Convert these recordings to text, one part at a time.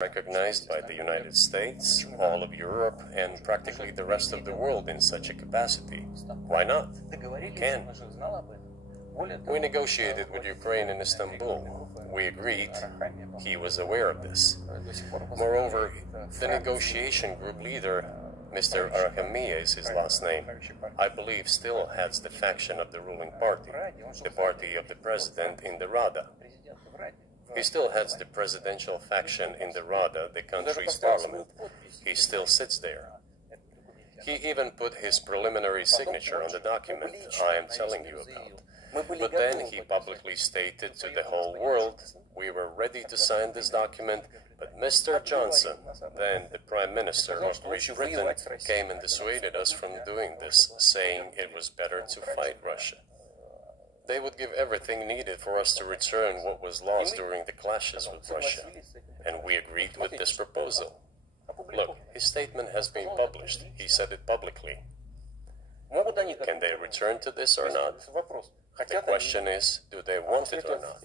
recognized by the United States, all of Europe, and practically the rest of the world in such a capacity. Why not? We can. We negotiated with Ukraine in Istanbul. We agreed. He was aware of this. Moreover, the negotiation group leader, Mr. Arachamia is his last name, I believe still heads the faction of the ruling party, the party of the president in the Rada. He still heads the presidential faction in the Rada, the country's parliament. He still sits there. He even put his preliminary signature on the document I am telling you about. But then he publicly stated to the whole world, we were ready to sign this document, but Mr. Johnson, then the Prime Minister of Great Britain, came and dissuaded us from doing this, saying it was better to fight Russia. They would give everything needed for us to return what was lost during the clashes with Russia, and we agreed with this proposal. Look, his statement has been published. He said it publicly. Can they return to this or not? The question is, do they want it or not?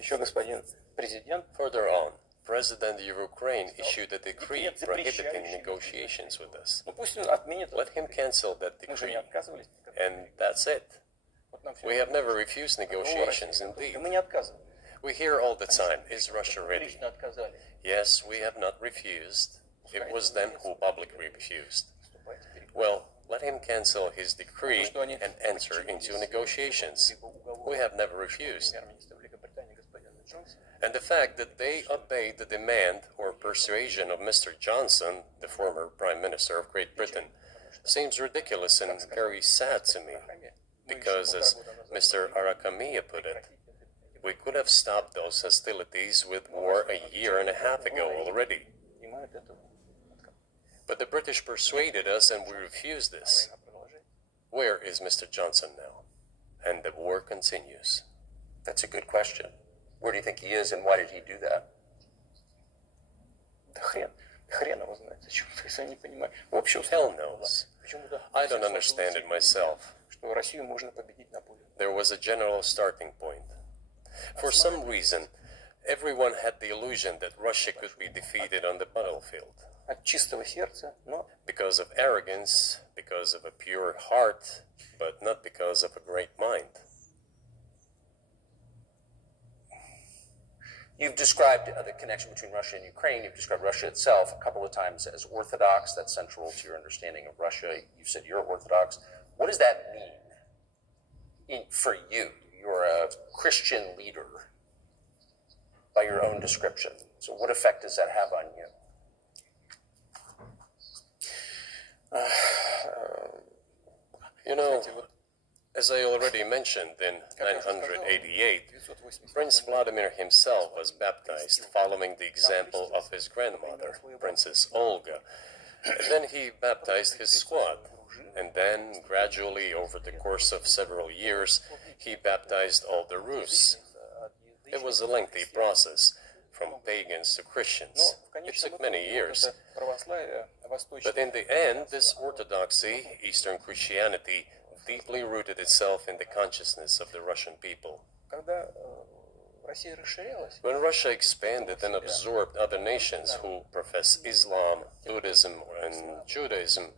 Further on, President of Ukraine issued a decree prohibiting negotiations with us. Let him cancel that decree, and that's it. We have never refused negotiations, indeed. We hear all the time, is Russia ready? Yes, we have not refused. It was them who publicly refused. Well, let him cancel his decree and enter into negotiations. We have never refused. And the fact that they obeyed the demand or persuasion of Mr. Johnson, the former Prime Minister of Great Britain, seems ridiculous and very sad to me. Because, as Mr. Arachamia put it, we could have stopped those hostilities with war a year and a half ago already. But the British persuaded us and we refused this. Where is Mr. Johnson now? And the war continues. That's a good question. Where do you think he is and why did he do that? Hell knows. I don't understand it myself. There was a general starting point. For some reason, everyone had the illusion that Russia could be defeated on the battlefield. Because of arrogance, because of a pure heart, but not because of a great mind. You've described the connection between Russia and Ukraine. You've described Russia itself a couple of times as orthodox. That's central to your understanding of Russia. You said you're orthodox. What does that mean for you? You're a Christian leader by your own description. So what effect does that have on you? You know, as I already mentioned, in 988, Prince Vladimir himself was baptized following the example of his grandmother, Princess Olga. And then he baptized his squad. And then, gradually, over the course of several years, he baptized all the Rus. It was a lengthy process, from pagans to Christians. It took many years. But in the end, this orthodoxy, Eastern Christianity, deeply rooted itself in the consciousness of the Russian people. When Russia expanded and absorbed other nations who profess Islam, Buddhism, and Judaism,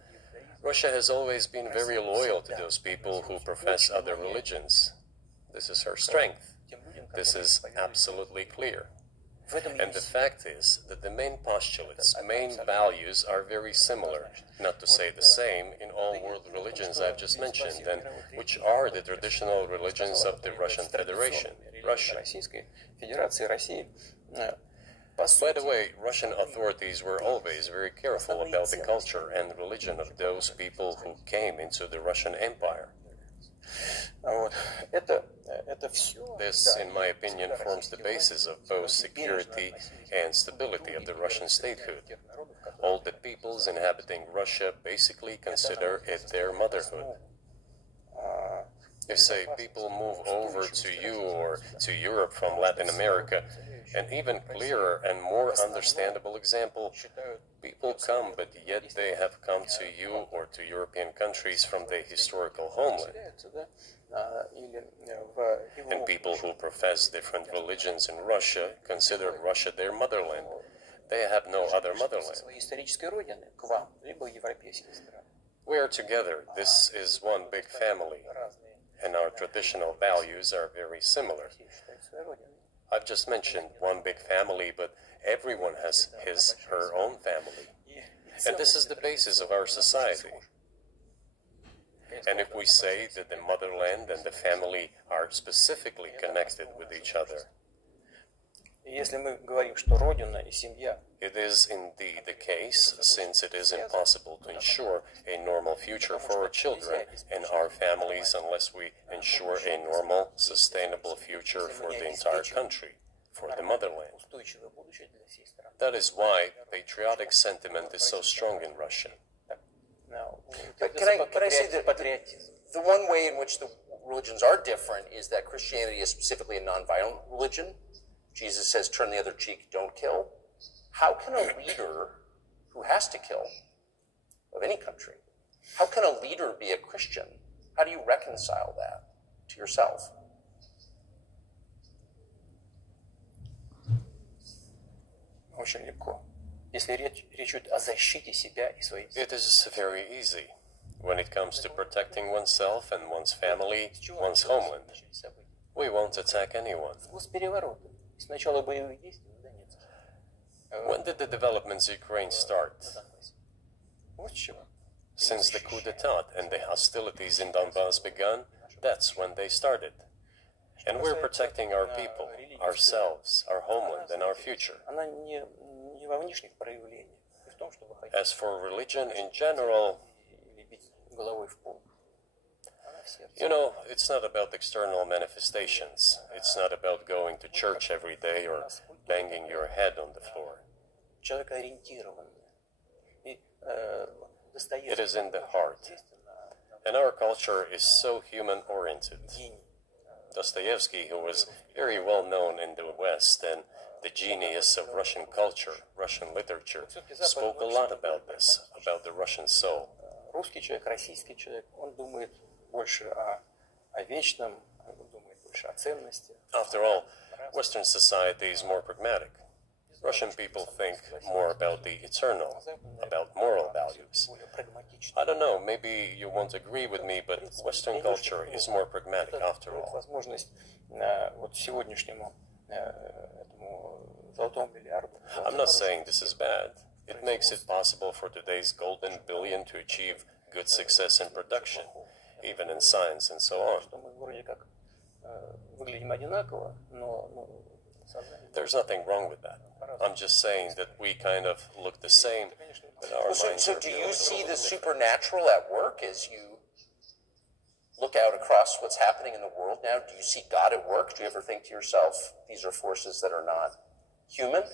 Russia has always been very loyal to those people who profess other religions. This is her strength. This is absolutely clear. And the fact is that the main postulates, main values are very similar, not to say the same, in all world religions I've just mentioned, and which are the traditional religions of the Russian Federation, Russia. By the way, Russian authorities were always very careful about the culture and religion of those people who came into the Russian Empire. This, in my opinion, forms the basis of both security and stability of the Russian statehood. All the peoples inhabiting Russia basically consider it their motherhood. If, say, people move over to you or to Europe from Latin America, an even clearer and more understandable example, people come, but yet they have come to you or to European countries from their historical homeland. And people who profess different religions in Russia consider Russia their motherland. They have no other motherland. We are together. This is one big family, and our traditional values are very similar. I've just mentioned one big family, but everyone has his, her own family. And this is the basis of our society. And if we say that the motherland and the family are specifically connected with each other, Если мы говорим, что Родина и семья, it is indeed the case, since it is impossible to ensure a normal future for our children and our families unless we ensure a normal, sustainable future for the entire country, for the motherland. устойчивое будущее для всей страны. That is why patriotic sentiment is so strong in Russia. Can I say that the one way in which the religions are different is that Christianity is specifically a nonviolent religion. Jesus says, turn the other cheek, don't kill. How can a leader who has to kill, of any country, how can a leader be a Christian? How do you reconcile that to yourself? Очень легко. Если речь идет о защите себя и своей It is very easy when it comes to protecting oneself and one's family, one's homeland. We won't attack anyone. С переворота. Сначала боевые действия, да нет. When did the developments in Ukraine start? Вот с чего. Since the coup d'etat and the hostilities in Donbass began, that's when they started. And we're protecting our people, ourselves, our homeland, and our future. Она не во внешних проявлениях, не в том, чтобы хотеть As for religion in general, или бить головой в пол. Она в сердце. you know, it's not about external manifestations. It's not about going to church every day or banging your head on the floor. Человекоориентированная. И It is in the heart. And our culture is so human-oriented. гений. Dostoevsky, who was very well known in the West and the genius of Russian culture, Russian literature, spoke a lot about this, about the Russian soul. Русский человек, российский человек, он думает больше о вечном, он думает больше о ценности. After all, Western society is more pragmatic. Russian people think more about the eternal, about moral values. Более прагматично. I don't know, maybe you won't agree with me, but Western culture is more pragmatic after Дает all. возможность вот сегодняшнему этому золотому миллиарду. I'm not saying this is bad. It makes it possible for today's golden billion to achieve good success in production, even in science and so on. Что мы вроде как выглядим одинаково, но сознание. There's nothing wrong with that. I'm just saying that we kind of look the same, but our minds So are do a you little see the different. supernatural at work as you look out across what's happening in the world now? Do you see God at work? Do you ever think to yourself, these are forces that are not human?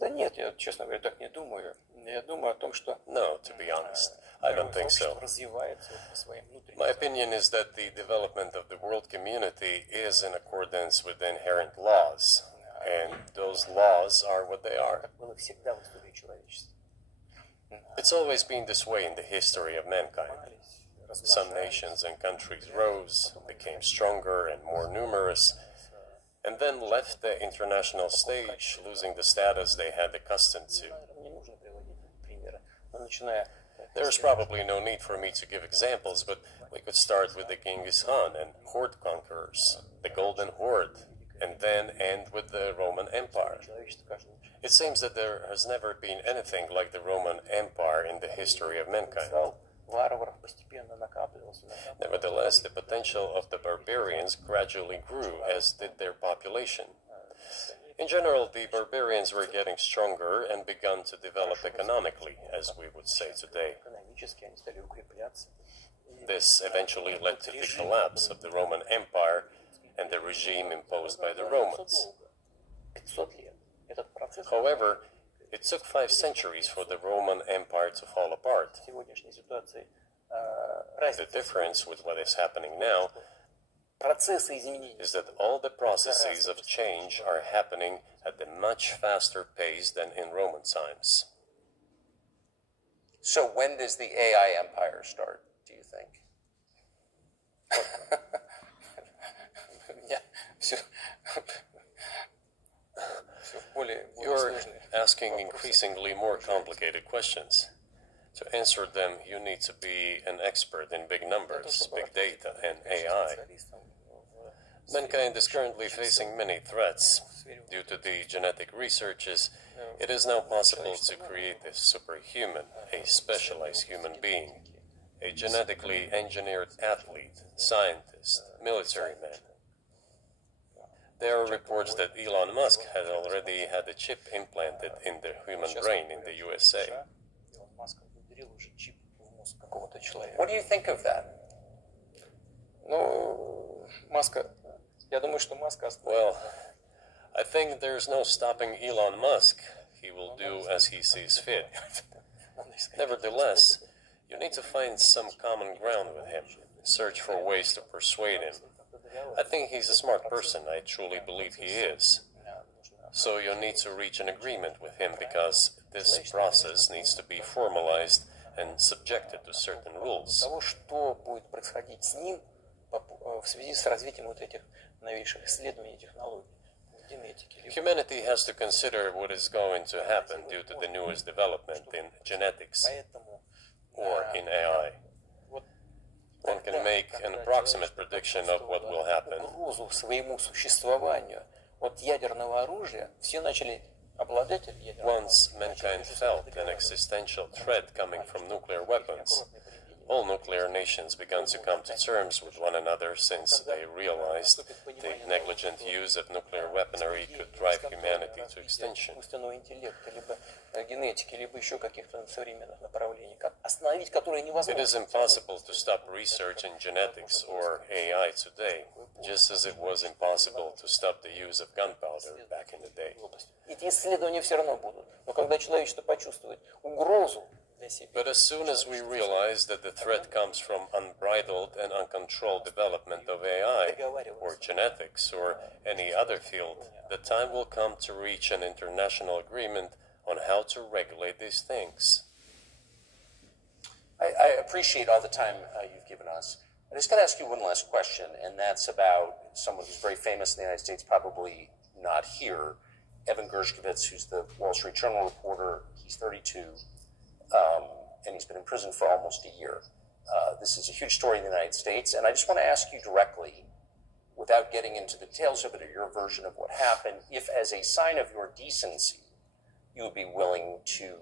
Да нет, я, честно говоря, так не думаю. Я думаю о том, что No, to be honest, I don't think общество so. развивается по своим внутренним. My opinion is that the development of the world community is in accordance with the inherent laws, and those laws are what they are. Так было всегда в истории человечества. It's always been this way in the history of mankind. Some nations and countries rose, became stronger and more numerous, and then left the international stage, losing the status they had accustomed to. Не нужно приводить примеры. Но начиная There's probably no need for me to give examples, but we could start with the Genghis Khan and horde conquerors, the Golden Horde, and then end with the Roman Empire. человечество каждого It seems that there has never been anything like the Roman Empire in the history of mankind. варваров постепенно накапливался. Nevertheless, the potential of the barbarians gradually grew, as did their population. In general, the barbarians were getting stronger and began to develop economically, as we would say today. Экономически они стали укрепляться. This eventually led to the collapse of the Roman Empire and the regime imposed by the Romans. 500 лет. Этот процесс However, it took 5 centuries for the Roman Empire to fall apart. в сегодняшней ситуации The разница. difference with what is happening now Процессы изменений. is that all the processes of change are happening at a much faster pace than in Roman times. So when does the AI empire start, do you think? У меня все asking increasingly more complicated questions. To answer them, you need to be an expert in big numbers, big data, and AI. Mankind is currently facing many threats. Due to the genetic researches, it is now possible to create a superhuman, a specialized human being, a genetically engineered athlete, scientist, military man. There are reports that Elon Musk had already had a chip implanted in the human brain in the USA. What do you think of that? Well, I think there's no stopping Elon Musk. He will do as he sees fit. Nevertheless, you need to find some common ground with him, search for ways to persuade him. I think he's a smart person, I truly believe he is. So you need to reach an agreement with him because this process needs to be formalized and subjected to certain rules. Humanity has to consider what is going to happen due to the newest development in genetics or in AI. One can make an approximate prediction of what will happen. Once mankind felt an existential threat coming from nuclear weapons, all nuclear nations began to come to terms with one another since they realized the negligent use of nuclear weaponry could drive humanity to extinction. It is impossible to stop research in genetics or AI today, just as it was impossible to stop the use of gunpowder back in the day. But as soon as we realize that the threat comes from unbridled and uncontrolled development of AI, or genetics, or any other field, the time will come to reach an international agreement on how to regulate these things. I appreciate all the time you've given us. I just got to ask you one last question, and that's about someone who's very famous in the United States, probably not here, Evan Gershkovich, who's the Wall Street Journal reporter. He's 32. And he's been in prison for almost a year. This is a huge story in the United States, and I just want to ask you directly, without getting into the details of it or your version of what happened, if as a sign of your decency, you would be willing to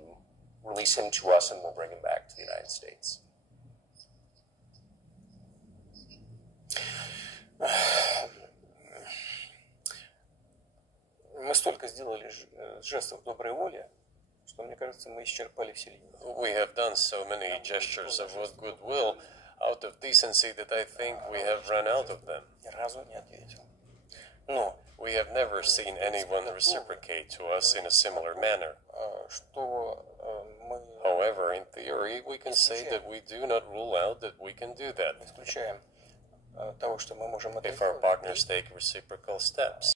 release him to us and we'll bring him back to the United States. Мы столько сделали жестов доброй воли, что, мне кажется, мы исчерпали все линии. We have done so many gestures of goodwill out of decency that I think we have run out of them. Ни разу не ответил. Но we have never seen anyone reciprocate to us in a similar manner. что мы However, in theory, we can say that we do not rule out that we can do that исключаем того, что мы можем if our partners take reciprocal steps.